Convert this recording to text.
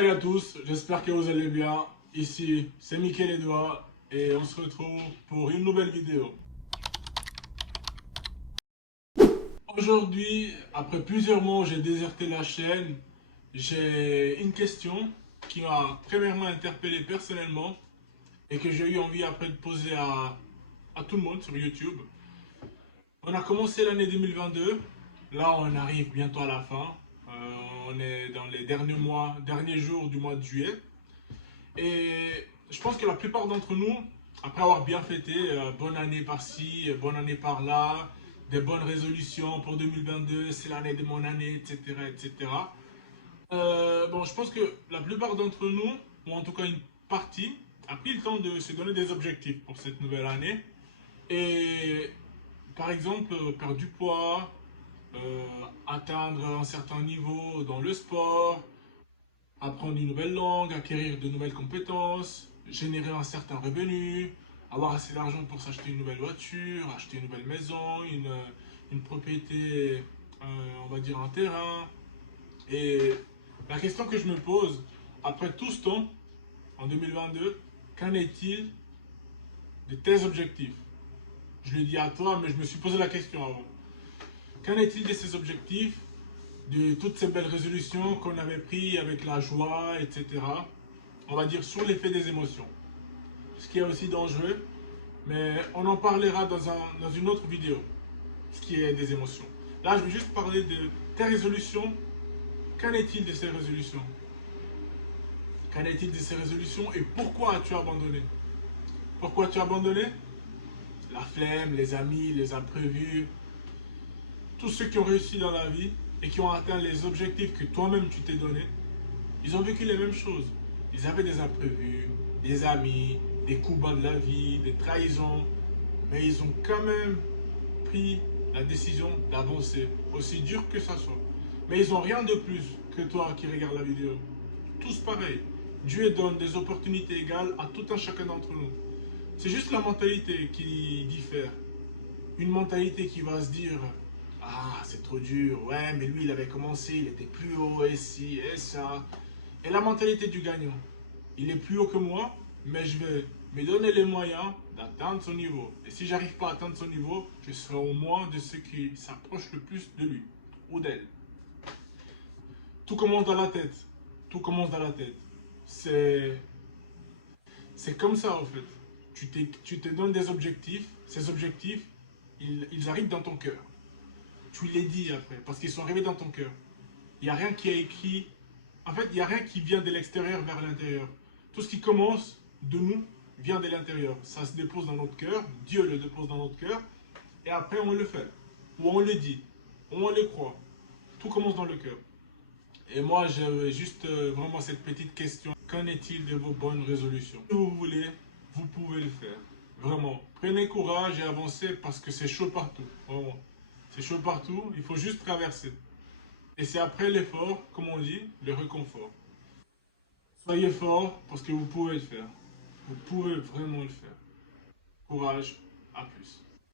Salut à tous, j'espère que vous allez bien. Ici, c'est Mickaël Edouard et on se retrouve pour une nouvelle vidéo. Aujourd'hui, après plusieurs mois où j'ai déserté la chaîne, j'ai une question qui m'a premièrement interpellé personnellement et que j'ai eu envie après de poser à tout le monde sur YouTube. On a commencé l'année 2022, là on arrive bientôt à la fin. On est dans les derniers jours du mois de juillet. Et je pense que la plupart d'entre nous, après avoir bien fêté, bonne année par-ci, bonne année par-là, des bonnes résolutions pour 2022, c'est l'année de mon année, etc. etc. Bon, je pense que la plupart d'entre nous, ou en tout cas une partie, a pris le temps de se donner des objectifs pour cette nouvelle année. Et par exemple, perdre du poids, atteindre un certain niveau dans le sport, apprendre une nouvelle langue, acquérir de nouvelles compétences, générer un certain revenu, avoir assez d'argent pour s'acheter une nouvelle voiture, acheter une nouvelle maison, une propriété, on va dire un terrain. Et la question que je me pose, après tout ce temps, en 2022, qu'en est-il de tes objectifs? Je le dis à toi, mais je me suis posé la question avant. Qu'en est-il de ces objectifs, de toutes ces belles résolutions qu'on avait prises avec la joie, etc. On va dire sur l'effet des émotions. Ce qui est aussi dangereux, mais on en parlera dans une autre vidéo, ce qui est des émotions. Là, je vais juste parler de tes résolutions. Qu'en est-il de ces résolutions? Qu'en est-il de ces résolutions et pourquoi as-tu abandonné? Pourquoi as-tu abandonné? La flemme, les amis, les imprévus, tous ceux qui ont réussi dans la vie et qui ont atteint les objectifs que toi-même tu t'es donné, ils ont vécu les mêmes choses. Ils avaient des imprévus, des amis, des coups bas de la vie, des trahisons, mais ils ont quand même pris la décision d'avancer, aussi dur que ça soit. Mais ils n'ont rien de plus que toi qui regarde la vidéo. Tous pareils. Dieu donne des opportunités égales à tout un chacun d'entre nous. C'est juste la mentalité qui diffère. Une mentalité qui va se dire: ah, c'est trop dur, ouais, mais lui il avait commencé, il était plus haut, et ci, et ça. Et la mentalité du gagnant: il est plus haut que moi, mais je vais me donner les moyens d'atteindre son niveau. Et si j'arrive pas à atteindre son niveau, je serai au moins de ceux qui s'approchent le plus de lui ou d'elle. Tout commence dans la tête. Tout commence dans la tête. C'est comme ça en fait. Tu te donnes des objectifs. Ces objectifs, ils arrivent dans ton cœur. Tu les dis après, parce qu'ils sont arrivés dans ton cœur. Il n'y a rien qui est écrit. En fait, il n'y a rien qui vient de l'extérieur vers l'intérieur. Tout ce qui commence de nous vient de l'intérieur. Ça se dépose dans notre cœur. Dieu le dépose dans notre cœur. Et après, on le fait. Ou on le dit. Ou on le croit. Tout commence dans le cœur. Et moi, j'ai juste vraiment cette petite question. Qu'en est-il de vos bonnes résolutions? Si vous voulez, vous pouvez le faire. Vraiment. Prenez courage et avancez parce que c'est chaud partout. Vraiment. C'est chaud partout. Il faut juste traverser. Et c'est après l'effort, comme on dit, le réconfort. Soyez fort parce que vous pouvez le faire. Vous pouvez vraiment le faire. Courage. À plus.